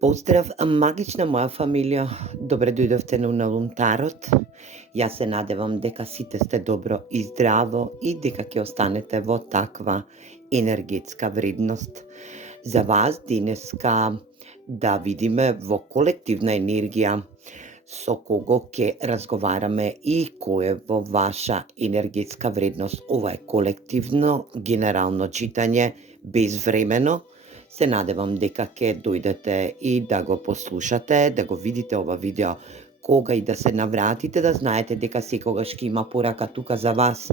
Поздрав, магична моја фамилија, добре дојдовте на Уналум Тарот. Јас се надевам дека сите сте добро и здраво и дека ќе останете во таква енергетска вредност. За вас денеска да видиме во колективна енергија со кого ќе разговараме и кој е во ваша енергетска вредност. Ова е колективно, генерално читање, безвремено. Се надевам дека ќе дојдете и да го послушате, да го видите ова видео кога и да се навратите, да знаете дека секогаш ќе има порака тука за вас.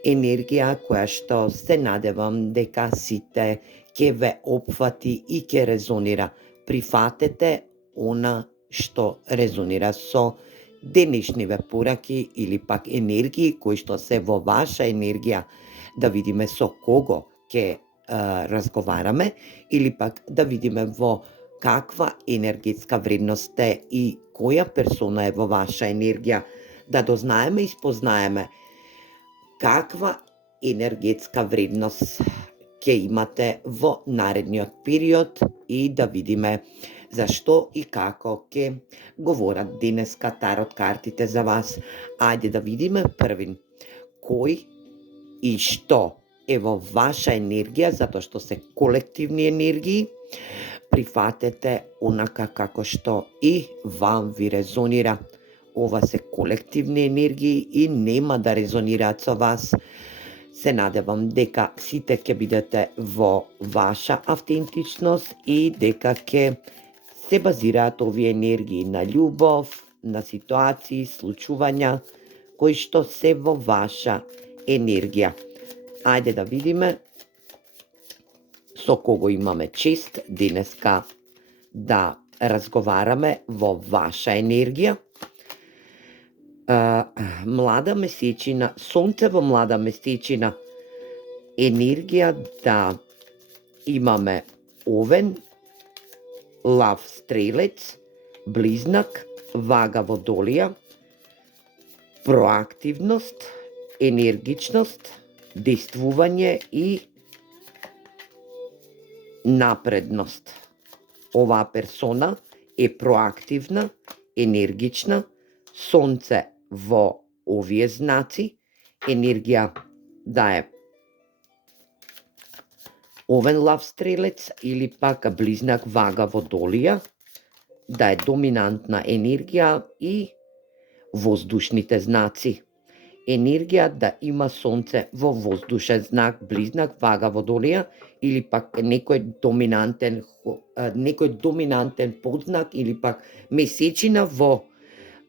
Енергија која што се надевам дека сите ќе ве опфати и ќе резонира. Прифатете она што резонира со денешниве пораки или пак енергии кои што се во ваша енергија, да видиме со кого ќе разговараме или пак да видиме во каква енергетска вредност сте и која персона е во ваша енергија, да дознаеме и спознаеме каква енергетска вредност ќе имате во наредниот период и да видиме зашто и како ќе говорат денеска тарот картите за вас. Ајде да видиме првин кој и што е во ваша енергија, затоа што се колективни енергии. Прифатете онака како што и вам ви резонира. Ова се колективни енергии и нема да резонираат со вас. Се надевам дека сите ќе бидете во ваша автентичност и дека ќе се базираат овие енергии на љубов, на ситуации, случувања кои што се во ваша енергија. Ајде да видиме со кого имаме чест денеска да разговараме во ваша енергија. Млада месечина, сонце во млада месечина, енергија да имаме овен, лав стрелец, близнак, вага водолија, проактивност, енергичност, действување и напредност. Оваа персона е проактивна, енергична, сонце во овие знаци, енергија да е овен лав стрелец или пак близнак вага водолија, да е доминантна енергија и воздушните знаци. Енергија да има сонце во воздушен знак, близнак, вага, водолија или пак некој доминантен подзнак или пак месечина во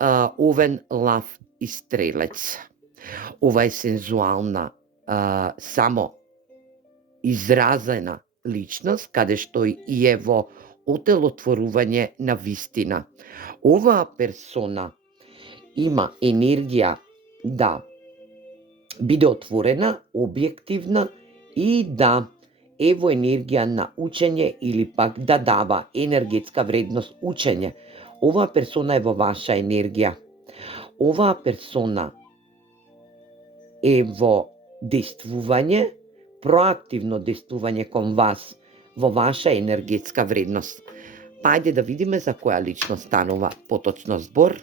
овен лав и стрелец. Ова е сензуална, само изразена личност, каде што и е во отелотворување на вистина. Оваа персона има енергија да биде отворена, објективна и да е во енергија на учење или пак да дава енергетска вредност учење. Оваа персона е во ваша енергија. Оваа персона е во действување, проактивно действување кон вас, во ваша енергетска вредност. Ајде да видиме за која личност станува поточно збор.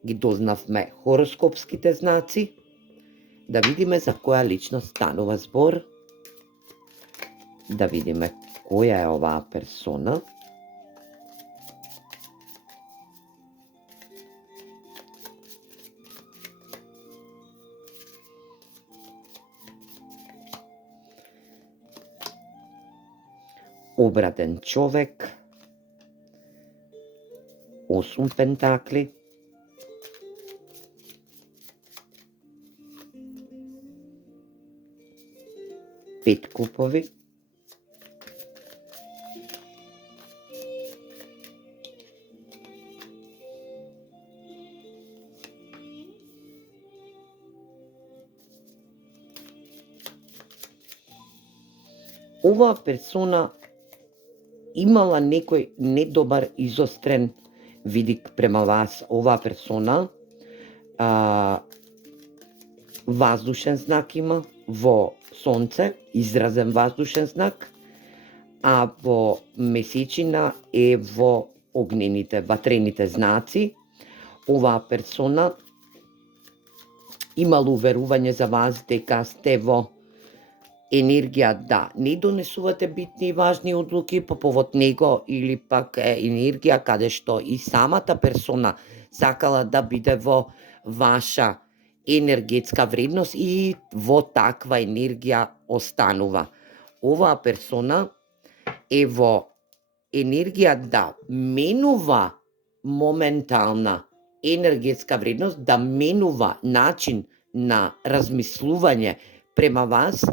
Ги дознавме хороскопските знаци, да видиме за која личност станува збор, да видиме која е оваа персона. Обраден човек, 8 пентакли, пет купови, оваа персона имала некој недобар изострен видик према вас. Оваа персона воздушен знак има во сонце, изразен воздушен знак, а во месечина е во огнените, ватрените знаци. Оваа персона имало уверување за вас дека сте во енергија да не донесувате битни и важни одлуки по повод него, или пак енергија каде што и самата персона сакала да биде во ваша енергетска вредност и во таква енергија останува. Оваа персона е во енергија да менува моментална енергетска вредност, да менува начин на размислување према вас,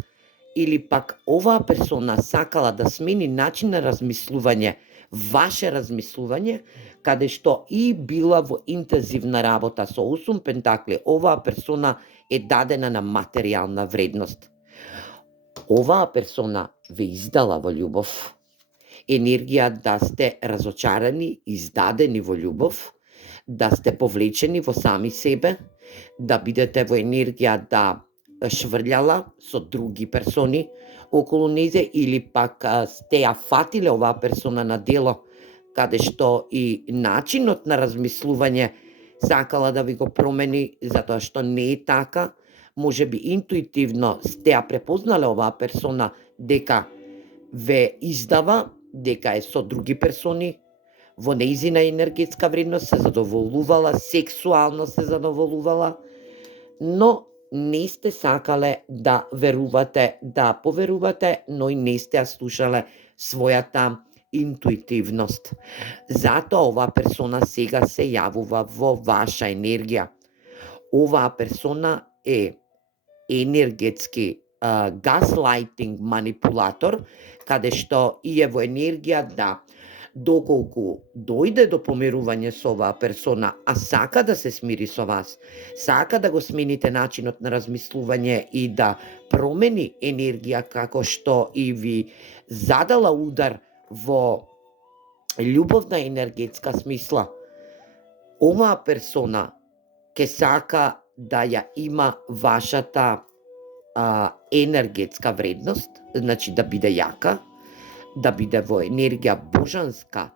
или пак оваа персона сакала да смени начин на размислување, ваше размислување, каде што и била во интензивна работа со 8 пентакли. Оваа персона е дадена на материјална вредност. Оваа персона ве издала во љубов. Енергија да сте разочарани, издадени во љубов, да сте повлечени во сами себе, да бидете во енергија да шврљала со други персони околу незе, или пак сте ја фатиле оваа персона на дело, каде што и начинот на размислување сакала да ви го промени, затоа што не е така. Може би интуитивно сте ја препознале оваа персона дека ве издава, дека е со други персони, во нејзина енергетска вредност се задоволувала, сексуално се задоволувала, но не сте сакале да верувате, да поверувате, но и не сте ја слушале својата интуитивност. Затоа оваа персона сега се јавува во ваша енергија. Оваа персона е енергетски газлайтинг манипулатор, каде што и е во енергија да доколку дојде до помирување со оваа персона, а сака да се смири со вас, сака да го смените начинот на размислување и да промени енергија, како што и ви задала удар во љубовна енергетска смисла, оваа персона ке сака да ја има вашата енергетска вредност, значи да биде јака, да биде во енергија божанска,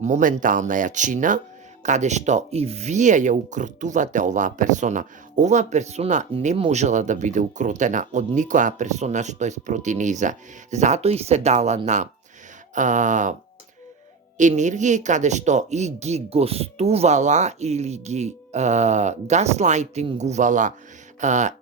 моментална јачина, каде што и вие ја укротувате оваа персона. Оваа персона не можела да биде укротена од никоја персона што е спроти нејза. Затоа и се дала на енергија каде што и ги гостувала или ги гаслайтингувала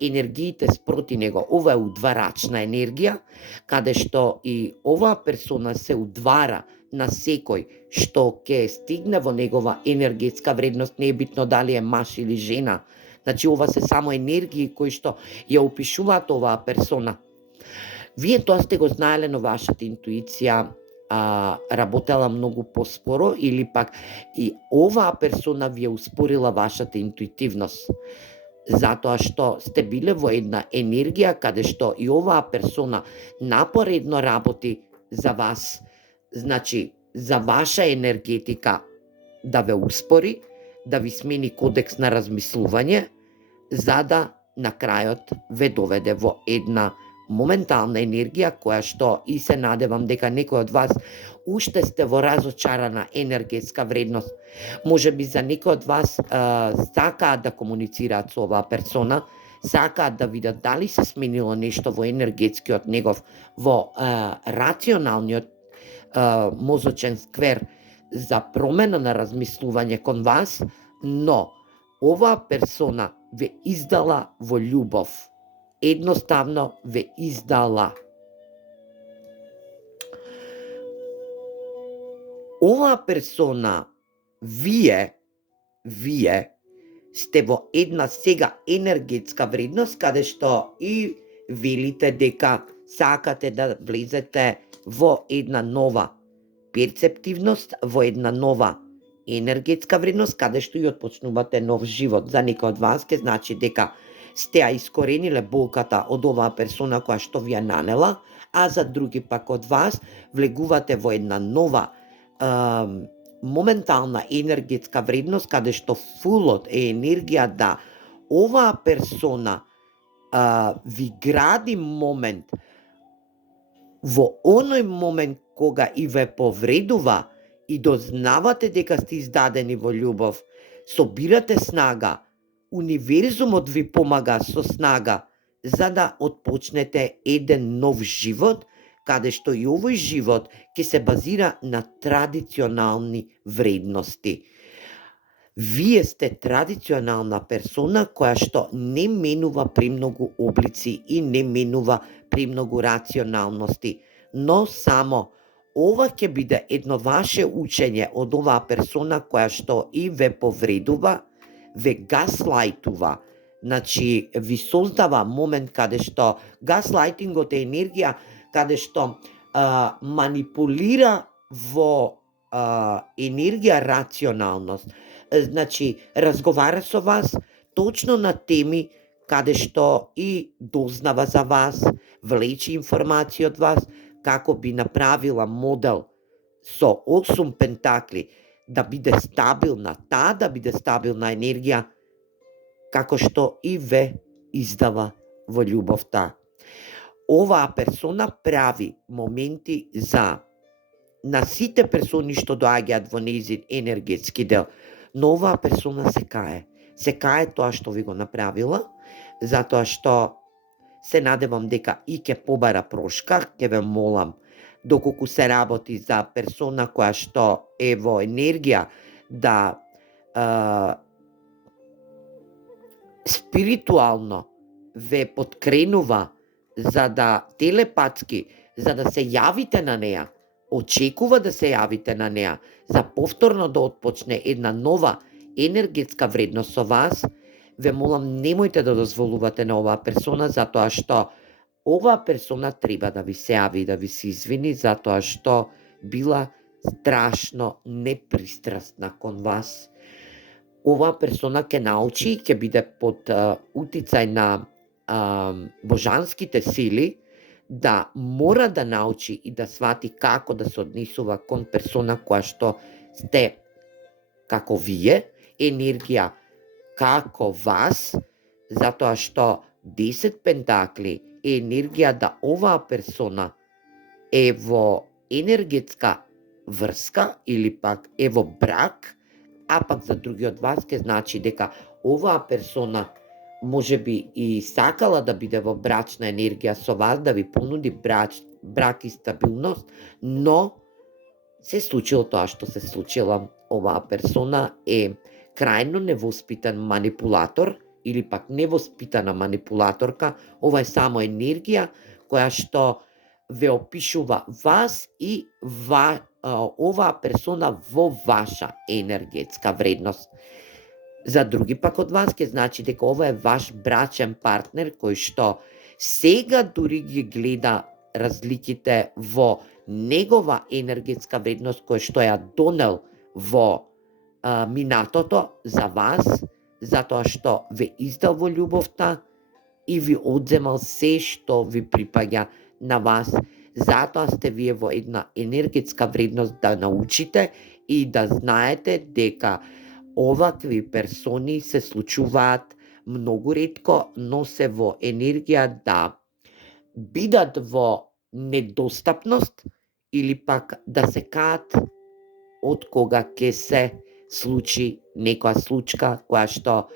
енергиите спроти него. Ова е удварачна енергија, каде што и оваа персона се удвара на секој што ќе стигне во негова енергетска вредност, не е битно дали е маж или жена. Значи, ова се само енергии кои што ја опишуваат оваа персона. Вие тоа сте го знаеле, но вашата интуиција работела многу поспоро, или пак и оваа персона ви ја успорила вашата интуитивност. Затоа што сте биле во една енергија каде што и оваа персона напоредно работи за вас, значи за ваша енергетика да ве успори, да ви смени кодекс на размислување, за да на крајот ве доведе во една моментална енергија која што и се надевам дека некој од вас уште сте во разочарана енергетска вредност. Може би за некој од вас сакаат да комуницираат со оваа персона, сакаат да видат дали се сменило нешто во енергетскиот негов, во рационалниот мозочен сквер за промена на размислување кон вас, но оваа персона ве издала во љубов. Едноставно ве издала. Оваа персона, вие сте во една сега енергетска вредност, каде што и велите дека сакате да влезете во една нова перцептивност, во една нова енергетска вредност, каде што и отпочнувате нов живот. За некој од вас ке значи дека сте ја искорениле болката од оваа персона која што ви ја нанела, а за други пак од вас влегувате во една нова моментална енергетска вредност, каде што фулот е енергија да оваа персона ви гради момент во оној момент кога и ве повредува и дознавате дека сте издадени во љубов, собирате снага, универзумот ви помага со снага за да отпочнете еден нов живот, каде што и овој живот ќе се базира на традиционални вредности. Вие сте традиционална персона која што не менува премногу облици и не менува премногу рационалности, но само ова ќе биде едно ваше учење од оваа персона која што и ве повредува, ве гаслайтува. Значи, ви создава момент каде што гаслайтингот е енергија каде што манипулира во енергија рационалност. Значи, разговара со вас точно на теми каде што и дознава за вас, влечи информација од вас, како би направила модел со 8 пентакли да биде стабилна, таа да биде стабилна енергија, како што и ве издава во љубовта. Оваа персона прави моменти на сите персони што доаѓаат во нејзин енергетски дел, но оваа персона се кае. Се кае тоа што ви го направила, затоа што се надевам дека и ќе побара прошка, ќе ве молам, доколку се работи за персона која што е во енергија да спиритуално ве подкренува за да телепатски, за да се јавите на неа, очекува да се јавите на неа, за повторно да отпочне една нова енергетска вредност со вас, ве молам немојте да дозволувате на оваа персона, затоа што оваа персона треба да ви се јави и да ви се извини, затоа што била страшно непристрасна кон вас. Оваа персона ќе научи и ќе биде под утицај на божанските сили, да мора да научи и да свати како да се однесува кон персона која што сте како вие, енергија како вас, затоа што 10 пентакли е енергија да оваа персона е во енергетска врска или пак е во брак, а пак за другиот вас ќе значи дека оваа персона може би и сакала да биде во брачна енергија со вас, да ви понуди брак и стабилност, но се случило тоа што се случила. Оваа персона е крајно невоспитан манипулатор или пак невоспитана манипулаторка. Ова е само енергија која што ве опишува вас и оваа персона во ваша енергетска вредност. За други пак од вас ќе значи дека ова е ваш брачен партнер кој што сега дури ги гледа разликите во негова енергетска вредност која што ја донел во минатото за вас, затоа што ве издал во љубовта и ви одземал се што ви припаѓа на вас. Затоа сте вие во една енергетска вредност да научите и да знаете дека овакви персони се случуваат многу ретко, но се во енергија да бидат во недостапност или пак да се каат од кога ќе се случи некоја случка која што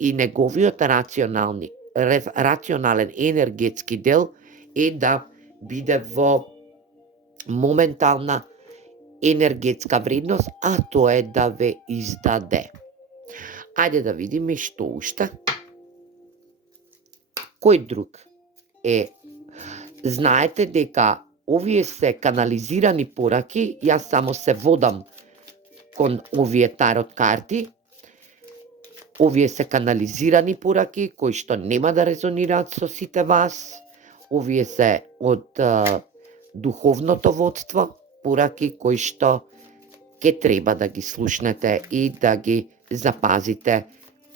и неговиот рационален енергетски дел е да биде во моментална енергетска вредност, а тоа е да ве издаде. Ајде да видиме што уште. Кој друг е? Знаете дека овие се канализирани пораки, јас само се водам кон овие тарот карти. Овие се канализирани пораки кои што нема да резонираат со сите вас. Овие се од духовното водство, пораки кои што ќе треба да ги слушнете и да ги запазите.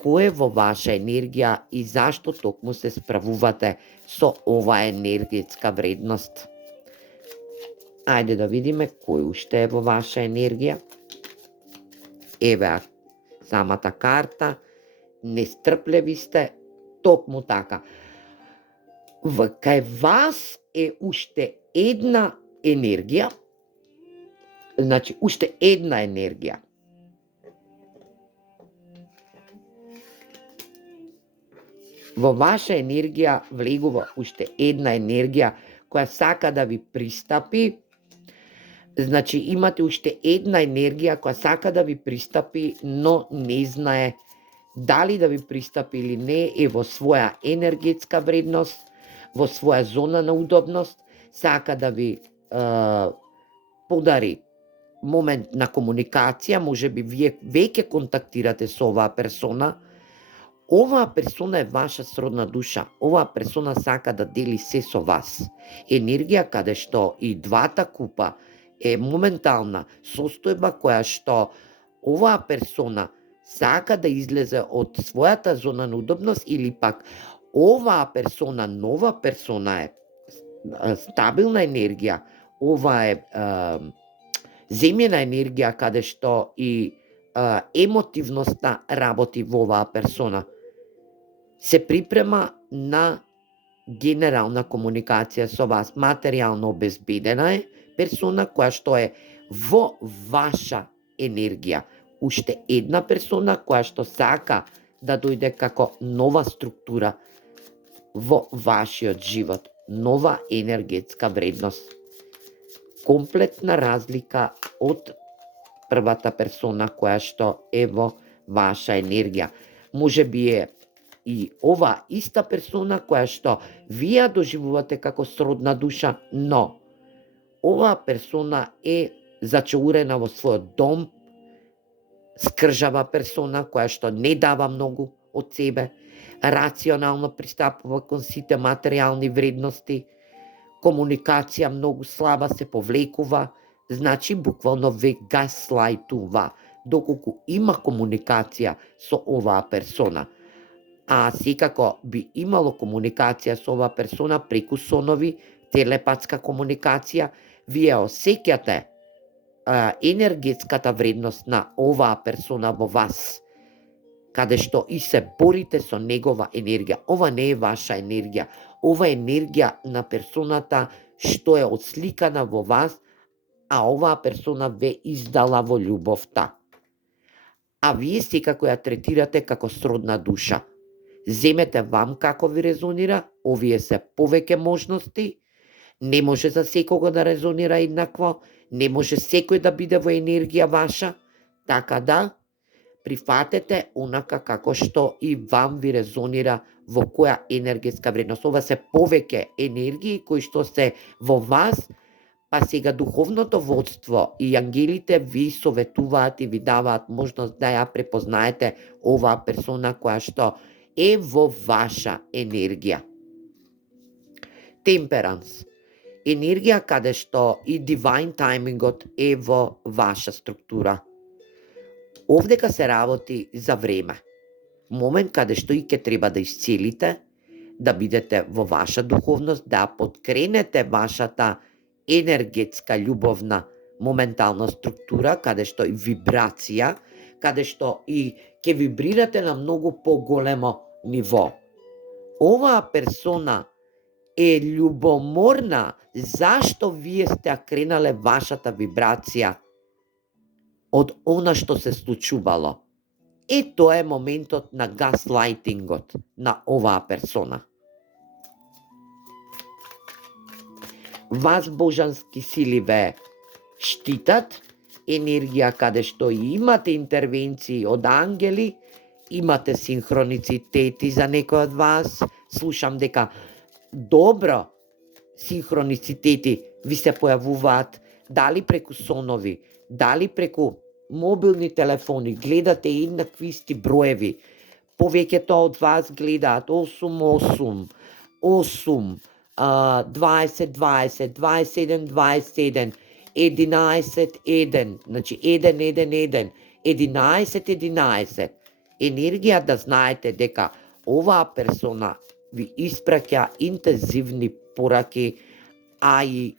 Кој е во ваша енергија и зашто токму се справувате со оваа енергетска вредност? Ајде да видиме кој уште е во ваша енергија. Еве самата карта. Нестрплеви сте, токму така. Кај вас е уште една енергија, значи уште една енергија. Во ваша енергија влегува уште една енергија која сака да ви пристапи. Значи имате уште една енергија која сака да ви пристапи, но не знае дали да ви пристапи или не, е во своја енергетска вредност, во своја зона на удобност, сака да ви подари момент на комуникација, може би вие веќе контактирате со оваа персона. Оваа персона е ваша сродна душа, оваа персона сака да дели се со вас. Енергија каде што и двата купа е моментална состојба која што оваа персона сака да излезе од својата зона на удобност, или пак оваа персона, нова персона е стабилна енергија, ова е земјена енергија каде што и емотивноста работи во оваа персона. Се припрема на генерална комуникација со вас. Материјално обезбедена е персона која што е во ваша енергија. Уште една персона која што сака да дојде како нова структура во вашиот живот. Нова енергетска вредност. Комплетна разлика од првата персона која што е во ваша енергија. Може би е и ова иста персона која што вие доживувате како сродна душа, но оваа персона е зачаурена во својот дом, скржава персона која што не дава многу од себе, рационално пристапува кон сите материјални вредности, комуникација многу слаба, се повлекува, значи буквално ве гаслајтува, доколку има комуникација со оваа персона. А секако би имало комуникација со оваа персона преку сонови, телепатска комуникација, вие осеќате енергетската вредност на оваа персона во вас, каде што и се борите со негова енергија. Ова не е ваша енергија, ова е енергија на персоната што е отсликана во вас, а оваа персона ве издала во љубовта. А вие секако ја третирате како сродна душа. Земете вам како ви резонира, овие се повеќе можности, не може за секого да резонира еднакво, не може секој да биде во енергија ваша, така да прифатете онака како што и вам ви резонира во која енергетска вредност. Ова се повеќе енергии кои што се во вас, па сега духовното водство и ангелите ви советуваат и ви даваат можност да ја препознаете оваа персона која што е во ваша енергија. Темперанс. Енергија каде што и divine timingот е во ваша структура. Овдека се работи за време. Момент каде што и ќе треба да исцелите, да бидете во ваша духовност, да подкренете вашата енергетска, љубовна, моментална структура, каде што и вибрација, каде што и ќе вибрирате на многу поголемо ниво. Оваа персона е љубоморна зашто вие сте акренале вашата вибрација од она што се случувало. Тоа е моментот на гаслайтингот на оваа персона. Вас божански сили ве штитат, енергија каде што и имате интервенции од ангели, имате синхроницитети за некој од вас, слушам дека добро синхроницитети ви се појавуваат, дали преку сонови, дали преку мобилни телефони, гледате еднакви исти броеви, повеќето од вас гледаат 88, 8, 20, 20, 27, 27, 11, 1, значи 1, 1, 1, 11, 11. Енергија да знаете дека оваа персона ви испраќа интензивни пораки, а и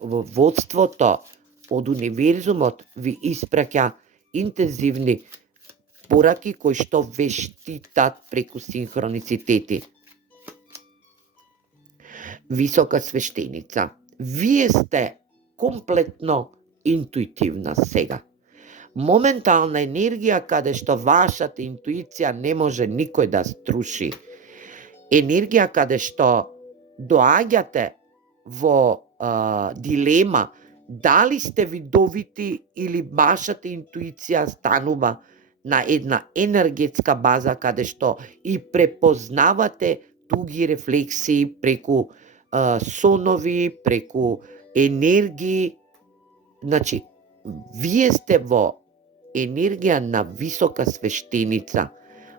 во водството од универзумот ви испраќа интензивни пораки кои што ве штитат преку синхроницитети. Висока свештеница. Вие сте комплетно интуитивна сега. Моментална енергија каде што вашата интуиција не може никој да струши. Енергија каде што доаѓате во дилема дали сте видовити или вашата интуиција станува на една енергетска база каде што и препознавате туги рефлексии преку сонови, преку енергии. Значи, вие сте во енергија на висока свештеница,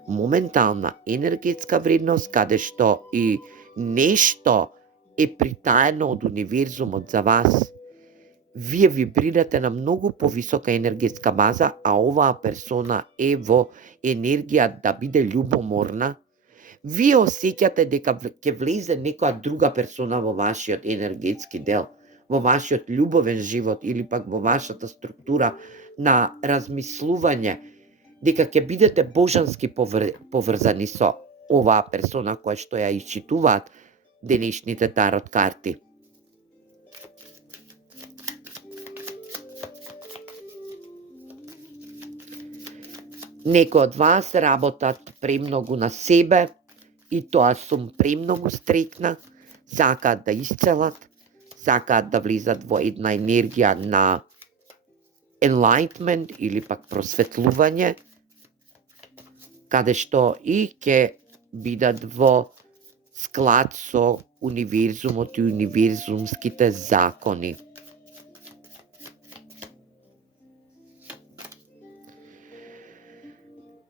моментална енергетска вредност, каде што и нешто е притаено од универзумот за вас. Вие вибрирате на многу повисока енергетска база, а оваа персона е во енергија да биде љубоморна. Вие осеќате дека ќе влезе некоја друга персона во вашиот енергетски дел, во вашиот љубовен живот или пак во вашата структура на размислување, дека ќе бидете божански поврзани со оваа персона која што ја исчитуваат денешните тарот карти. Некои од вас работат премногу на себе и тоа сум премногу стрекна, сакаат да исцелат, сакаат да влизат во една енергија на enlightenment или пак просветлување, каде што и ќе бидат во склад со универзумот и универзумските закони.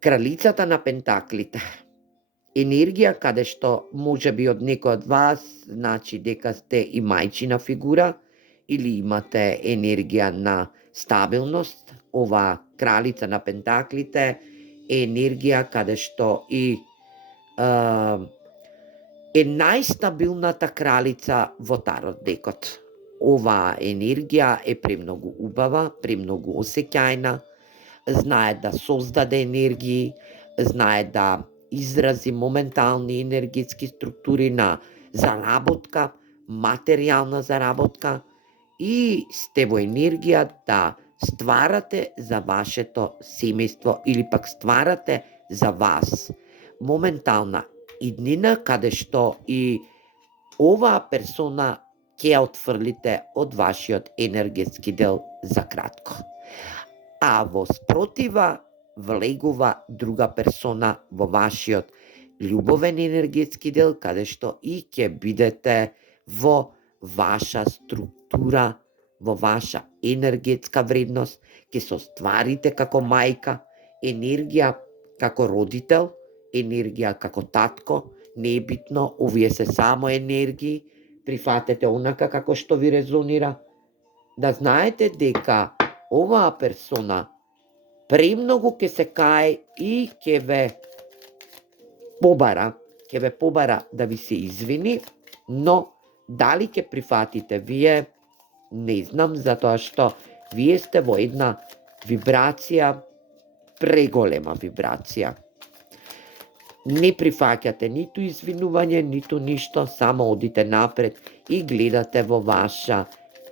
Кралицата на пентаклите. Енергија каде што можеби од некој од вас значи дека сте и мајчина фигура или имате енергија на стабилност. Ова кралица на пентаклите е енергија каде што и е најстабилната кралица во тарот декот. Оваа енергија е премногу убава, премногу осеќајна, знае да создаде енергии, знае да изрази моментални енергетски структури на заработка, материјална заработка и сте во енергија да стварате за вашето семејство или пак стварате за вас. Моментална иднина каде што и оваа персона ќе ја отфрлите од вашиот енергетски дел за кратко. А во спротива влегува друга персона во вашиот љубовен енергетски дел, каде што и ќе бидете во ваша структура, во ваша енергетска вредност, ќе се остварите како мајка, енергија како родител, енергија како татко, не е битно, овие се само енергии, прифатете онака како што ви резонира, да знаете дека оваа персона премногу ќе се кае и ќе ве побара да ви се извини, но дали ќе прифатите вие, не знам, затоа што вие сте во една вибрација, преголема вибрација. Не прифаќате ниту извинување, ниту ништо, само одите напред и гледате во ваша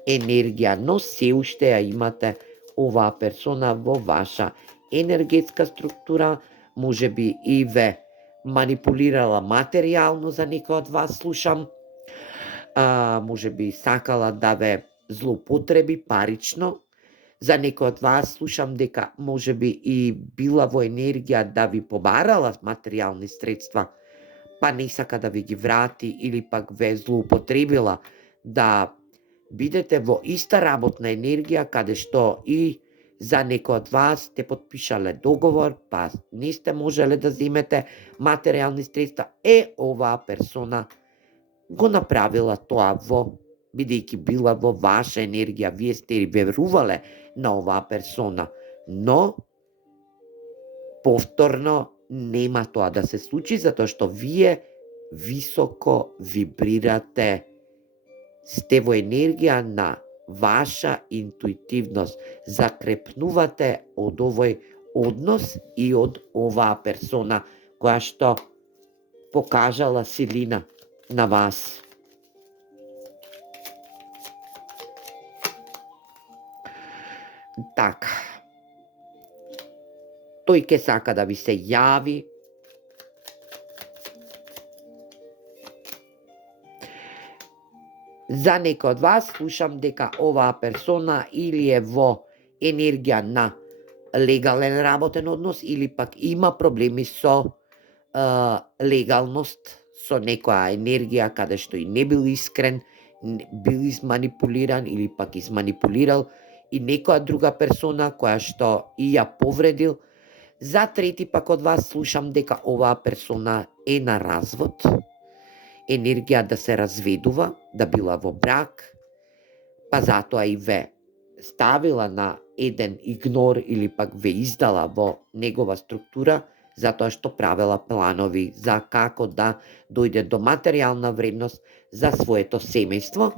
енергија, но се уште ја имате оваа персона во ваша енергетска структура, можеби и ве манипулирала материјално, за некој од вас слушам, можеби сакала да ве злоупотреби парично, за некој од вас слушам дека можеби и била во енергија да ви побарала материјални средства, па не сака да ви ги врати или пак ве злоупотребила, да бидете во иста работна енергија каде што и за некој од вас сте потпишале договор, па не сте можеле да земете материјални средства, оваа персона го направила тоа бидејќи била во ваша енергија, вие сте верувале на оваа персона, но повторно нема тоа да се случи, затоа што вие високо вибрирате, сте во енергија на ваша интуитивност, закрепнувате од овој однос и од оваа персона која што покажала силина на вас. Така. Тој ќе сака да ви се јави. За некој од вас слушам дека оваа персона или е во енергија на легален работен однос или пак има проблеми со легалност, со некоја енергија каде што и не бил искрен, бил изманипулиран или пак изманипулирал и некоја друга персона која што и ја повредил. За трети пак од вас слушам дека оваа персона е на развод, енергија да се разведува, да била во брак, па затоа и ве ставила на еден игнор или пак ве издала во негова структура, затоа што правела планови за како да дојде до материјална вредност за своето семејство.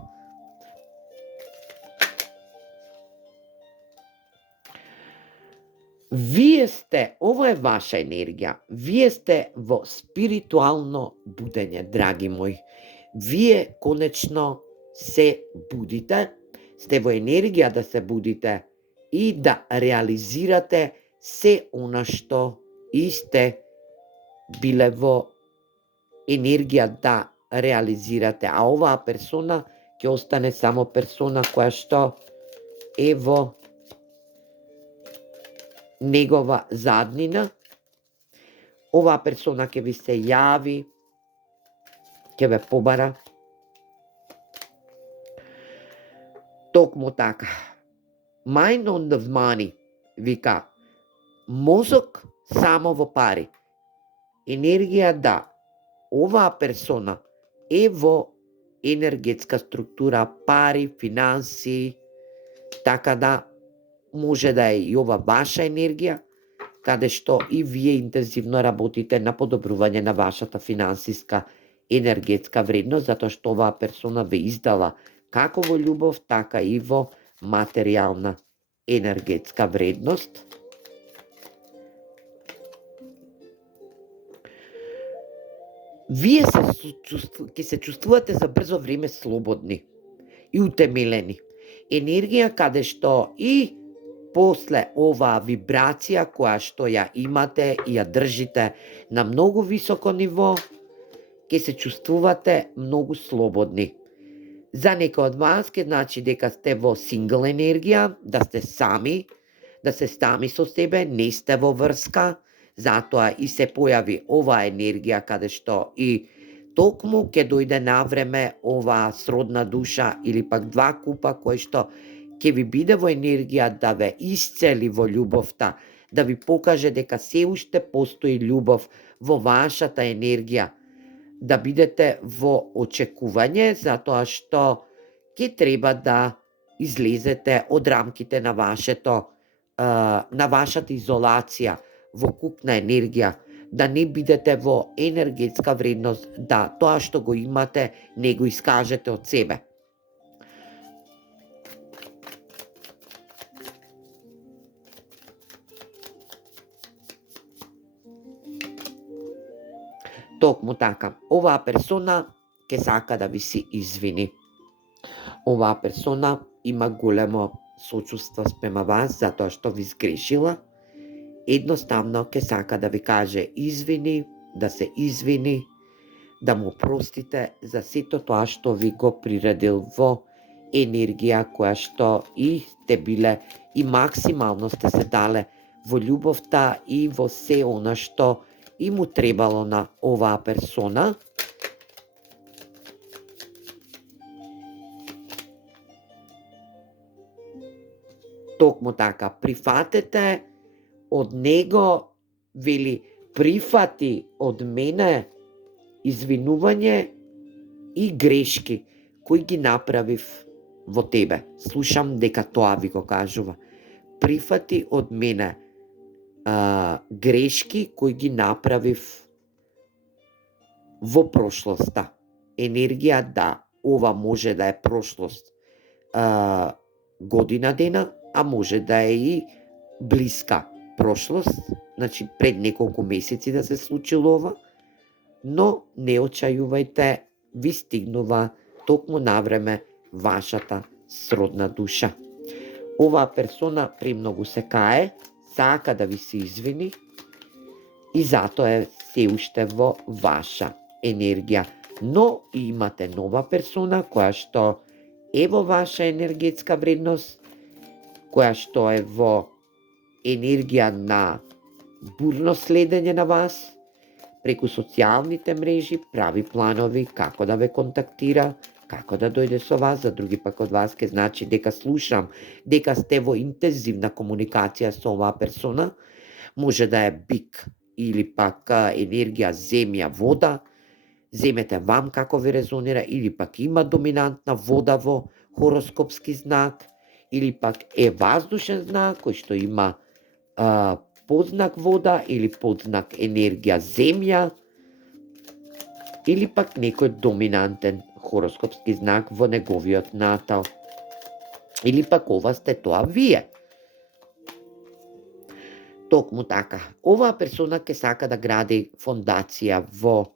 Вие сте, ова е ваша енергија, вие сте во спиритуално будење, драги мои. Вие конечно се будите, сте во енергија да се будите и да реализирате се она што и сте биле во енергија да реализирате. А оваа персона ќе остане само персона која што е во негова заднина. Оваа персона ќе ви се јави, ќе ве побара. Токму така. Mind on the money, вика, мозок само во пари. Енергија да, оваа персона е во енергетска структура, пари, финанси, така да може да е и ова ваша енергија, каде што и вие интензивно работите на подобрување на вашата финансиска енергетска вредност, затоа што оваа персона ве издала како во љубов, така и во материјална енергетска вредност. Вие ќе се чувствувате за брзо време слободни и утемелени. Енергија каде што и после оваа вибрација која што ја имате и ја држите на многу високо ниво, ќе се чувствувате многу слободни. За некој од вас ќе значи дека сте во сингл енергија, да сте сами, да се сами со себе, не сте во врска, затоа и се појави оваа енергија каде што и токму ќе дојде на време оваа сродна душа или пак два купа кој што ќе ви биде во енергија да ве исцели во љубовта, да ви покаже дека се уште постои љубов во вашата енергија, да бидете во очекување, затоа што ќе треба да излезете од рамките на вашата изолација во купна енергија, да не бидете во енергетска вредност, да тоа што го имате не го искажете од себе. Токму така, оваа персона ќе сака да ви се извини. Оваа персона има големо сочувство спрема вас затоа што ви сгрешила. Едноставно ќе сака да ви каже извини, да се извини, да му простите за сето тоа што ви го приредил во енергија која што и сте биле и максимално сте се дале во љубовта и во се она што и му требало на оваа персона. Токму така, прифатете од него, вели, прифати од мене извинување и грешки кои ги направив во тебе. Слушам дека тоа ви го кажува. Прифати од мене грешки кои ги направив во прошлоста. Енергија да, ова може да е прошлост година дена, а може да е и блиска прошлост, значи пред неколку месеци да се случило ова, но не очајувајте, ви стигнува токму на време вашата сродна душа. Оваа персона премногу се кае, сака да ви се извини и затоа е се уште во ваша енергија. Но имате нова персона која што е во ваша енергетска вредност, која што е во енергија на бурно следење на вас, преку социјалните мрежи, прави планови како да ве контактира, како да дојде со вас, за други пак од вас ке значи дека слушам, дека сте во интензивна комуникација со оваа персона, може да е бик или пак енергија земја, вода, земете вам како ви резонира, или пак има доминантна вода во хороскопски знак, или пак е ваздушен знак кој што има подзнак вода или подзнак енергија земја, или пак некој доминантен хороскопски знак во неговиот натал. Или пак ова сте тоа вие. Токму така, оваа персона ќе сака да гради фондација во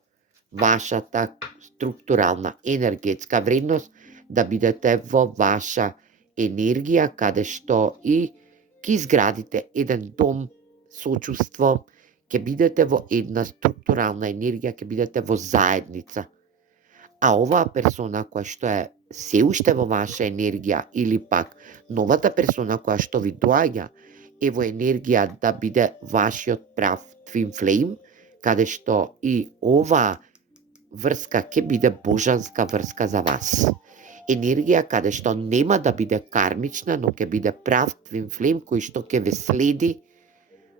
вашата структурална енергетска вредност, да бидете во ваша енергија, каде што и ќе изградите еден дом, сочувство, ќе бидете во една структурална енергија, ќе бидете во заедница. А оваа персона која што е се уште во ваша енергија, или пак новата персона која што ви доаѓа, е во енергија да биде вашиот прав twin flame, каде што и оваа врска ќе биде божанска врска за вас. Енергија каде што нема да биде кармична, но ќе биде прав twin flame кој што ќе ве следи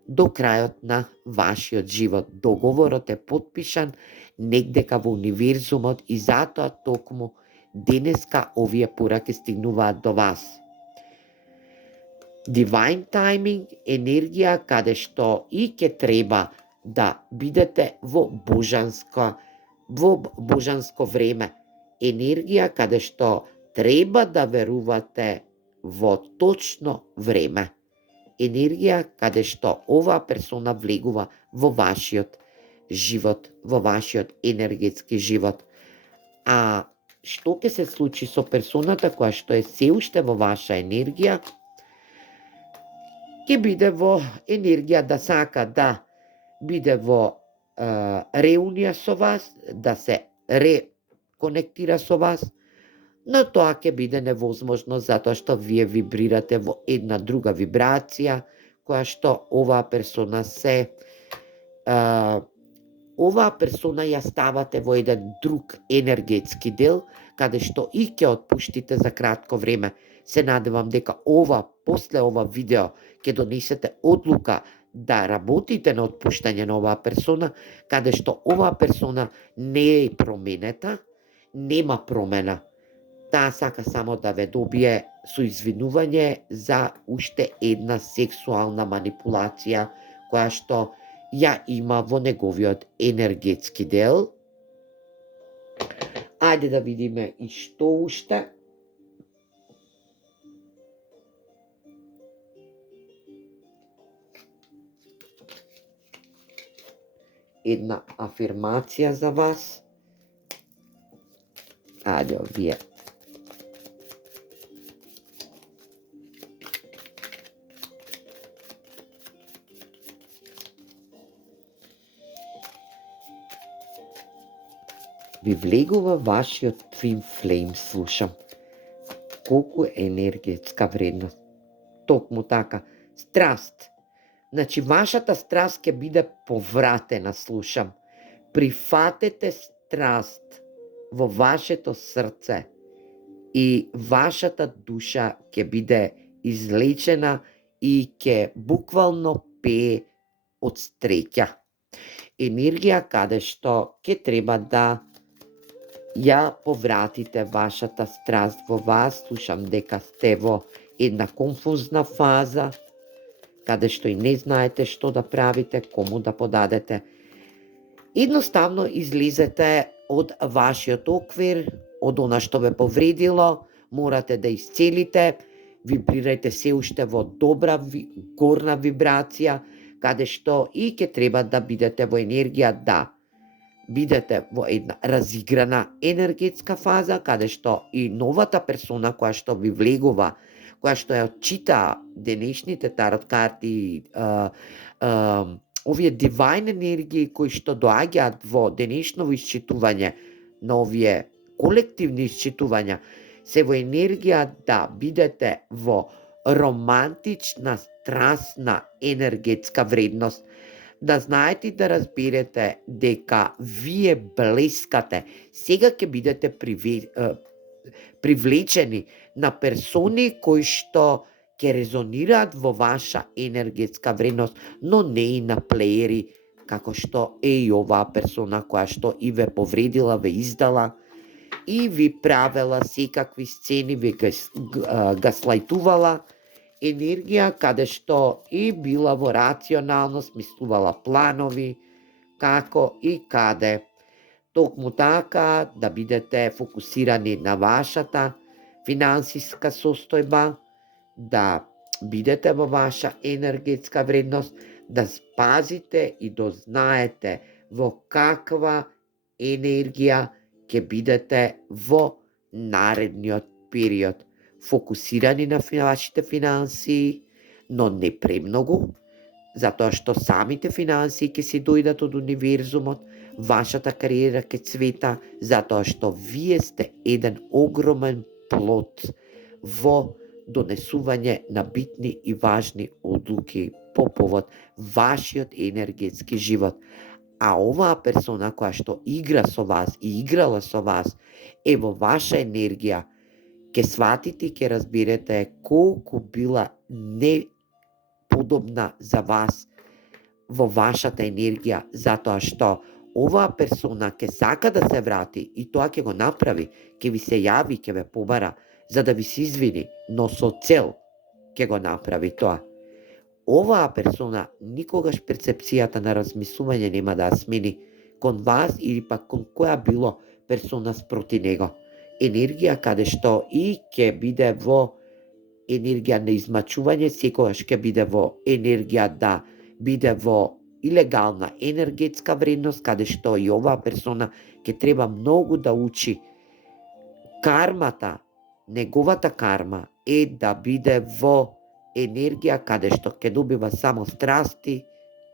до крајот на вашиот живот. Договорот е подпишан негдека во универзумот и затоа токму денеска овие пораки стигнуваат до вас. Divine timing, енергија каде што и ќе треба да бидете во божанско време. Енергија каде што треба да верувате во точно време. Енергија каде што оваа персона влегува во вашиот живот, во вашиот енергетски живот. А што ќе се случи со персоната која што е се уште во ваша енергија? Ќе биде во енергија да сака да биде во реунија со вас, да се реконектира со вас, но тоа ќе биде невозможно затоа што вие вибрирате во една друга вибрација, која што оваа персона оваа персона ја ставате во еден друг енергетски дел, каде што и ќе отпуштите за кратко време. Се надевам дека после ова видео ќе донесете одлука да работите на отпуштање на оваа персона, каде што оваа персона не е променета, нема промена. Таа сака само да ве добие со извинување за уште една сексуална манипулација која што ја има во неговиот енергетски дел. Ајде да видиме и што уште. Една афирмација за вас. Ајде овие. Ви влегува вашиот twin flame, слушам. Колку енергетска вредност. Токму така. Страст. Значи, вашата страст ќе биде повратена, слушам. Прифатете страст во вашето срце и вашата душа ќе биде излечена и ќе буквално пее од среќа. Енергија каде што ќе треба да ја повратите вашата страст во вас. Слушам дека сте во една конфузна фаза, каде што и не знаете што да правите, кому да подадете. Едноставно излезете од вашиот оквир, од она што ве повредило, морате да исцелите, вибрирајте се уште во добра, горна вибрација, каде што и ќе треба да бидете во енергија да бидете во една разиграна енергетска фаза, каде што и новата персона која што ви влегува, која што ја отчита денешните тарот карти, овие дивајн енергии кои што доаѓаат во денешново исчитување на овие колективни исчитувања, се во енергија да бидете во романтична, страстна енергетска вредност, да знаете и да разберете дека вие блескате. Сега ќе бидете привлечени на персони кои што ќе резонираат во ваша енергетска вредност, но не и на плеери, како што е и оваа персона која што и ве повредила, ве издала и ви правела секакви сцени, ви гаслајтувала, енергија каде што и била во рационалност, мислувала планови, како и каде. Токму така да бидете фокусирани на вашата финансиска состојба, да бидете во ваша енергетска вредност, да спазите и дознаете во каква енергија ќе бидете во наредниот период. Фокусирани на вашите финансии, но не премногу, затоа што самите финансии ќе се дојдат од универзумот, вашата кариера ќе цвета, затоа што вие сте еден огромен плод во донесување на битни и важни одлуки по повод вашиот енергетски живот. А оваа персона која што игра со вас и играла со вас е во ваша енергија, ќе сватите и ќе разберете колку била неподобна за вас во вашата енергија, затоа што оваа персона ќе сака да се врати и тоа ќе го направи, ќе ви се јави, ќе ве побара, за да ви се извини, но со цел ќе го направи тоа. Оваа персона никогаш перцепцијата на размислување нема да ја смени кон вас или пак кон која било персона спроти него. Енергија каде што и ќе биде во енергија на измачување, секогаш ќе биде во енергија да биде во илегална енергетска вредност, каде што и оваа персона ќе треба многу да учи. Кармата, неговата карма е да биде во енергија каде што ќе добива само страсти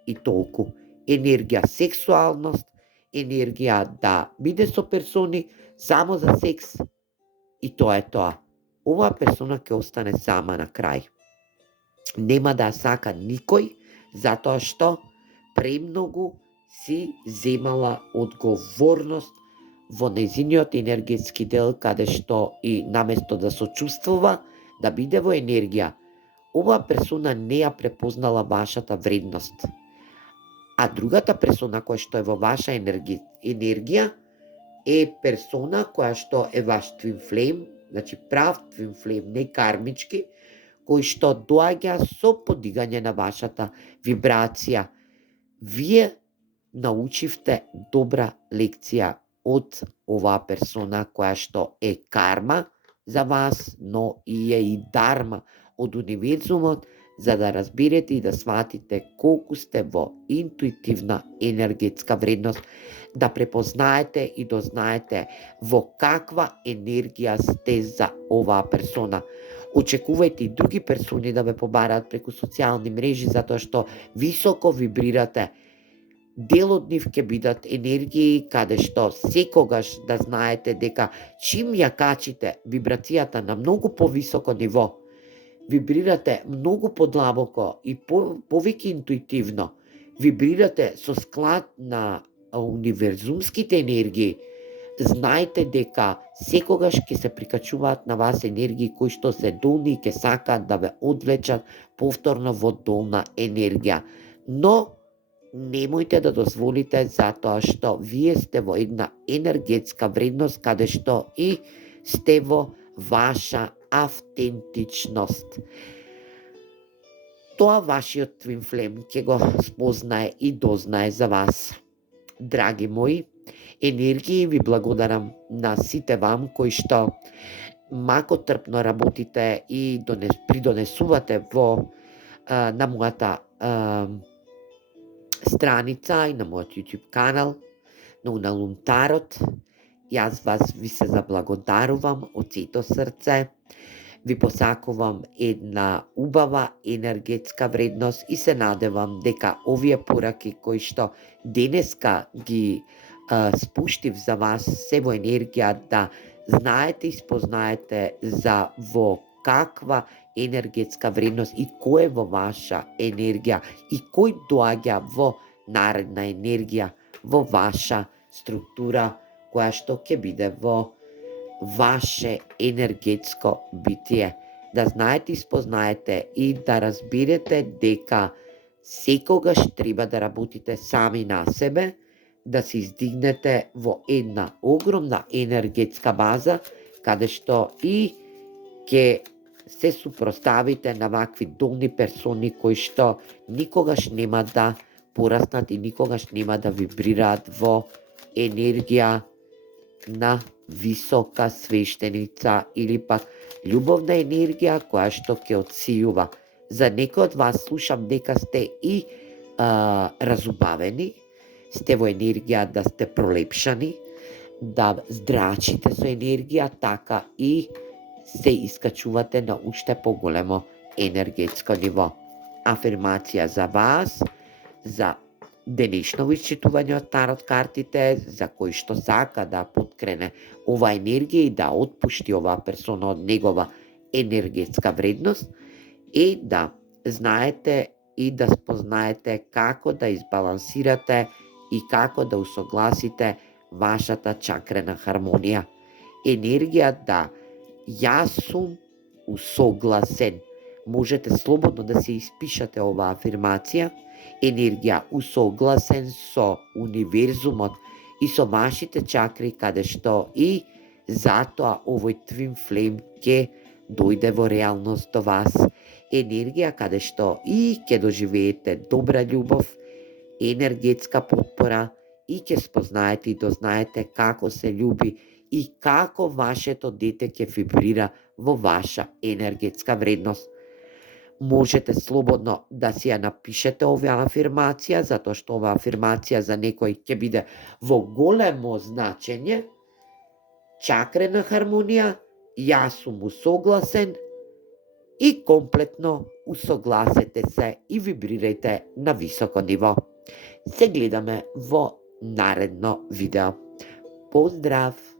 и толку. Енергија сексуалност, енергија да биде со персони само за секс и тоа е тоа. Оваа персона ќе остане сама на крај. Нема да сака никој, затоа што премногу си земала одговорност во незиниот енергетски дел, каде што и наместо да сочувствува, да биде во енергија, оваа персона не ја препознала вашата вредност. А другата персона која што е во ваша енергија е персона која што е ваш twin flame, значи прав twin flame, не кармички, кој што доаѓа со подигање на вашата вибрација. Вие научивте добра лекција од оваа персона која што е карма за вас, но и е и дарма од универзумот, за да разберете и да сватите колку сте во интуитивна енергетска вредност, да препознаете и дознаете во каква енергија сте за оваа персона. Очекувајте и други персони да ве побараат преку социјални мрежи, затоа што високо вибрирате. Дел од нив ќе бидат енергии каде што секогаш да знаете дека чим ја качите вибрацијата на многу повисоко ниво, вибрирате многу подлабоко и повеќе интуитивно, вибрирате со склад на универзумските енергии, знаете дека секогаш ќе се прикачуваат на вас енергии кои што се долни и ќе сакаат да ве одвлечат повторно во долна енергија. Но немојте да дозволите, затоа што вие сте во една енергетска вредност каде што и сте во ваша автентичност. Тоа вашиот twin flame ќе го спознае и дознае за вас. Драги мои, енергии ви благодарам на сите вам кои што макотрпно работите и придонесувате во на мојата страница и на мојот YouTube канал, на Уналун Тарот. Јас ви се заблагодарувам од сето срце. Ви посакувам една убава енергетска вредност и се надевам дека овие пораки кои што денеска ги спуштив за вас се во енергија да знаете и спознаете за во каква енергетска вредност и кој е во ваша енергија и кој доаѓа во наредна енергија во ваша структура која што ќе биде во ваше енергетско битие. Да знаете и спознаете и да разберете дека секогаш треба да работите сами на себе, да се издигнете во една огромна енергетска база, каде што и ќе се супроставите на вакви долни персони кои што никогаш нема да пораснат и никогаш нема да вибрираат во енергија на висока свештеница или пак љубовна енергија која што ќе отсијува. За некој од вас слушам дека сте и разубавени, сте во енергија да сте пролепшани, да здрачите со енергија, така и се искачувате на уште поголемо енергетско ниво. Афирмација за вас, за денешново исчитување од тарот картите, за кој што сака да подкрене ова енергија и да отпушти оваа персона од негова енергетска вредност, е да знаете и да спознаете како да избалансирате и како да усогласите вашата чакрена хармонија. Енергија да јас сум усогласен. Можете слободно да се испишате оваа афирмација. Енергија усогласен со универзумот и со вашите чакри, каде што и затоа овој Twin Flame ќе дојде во реалност до вас. Енергија каде што и ќе доживеете добра љубов, енергетска потпора и ќе спознаете и дознаете како се љуби и како вашето дете ќе вибрира во ваша енергетска вредност. Можете слободно да си ја напишете оваа афирмација, затоа што оваа афирмација за некој ќе биде во големо значење. Чакрена хармонија, јас сум усогласен и комплетно усогласете се и вибрирајте на високо ниво. Се гледаме во наредно видео. Поздрав!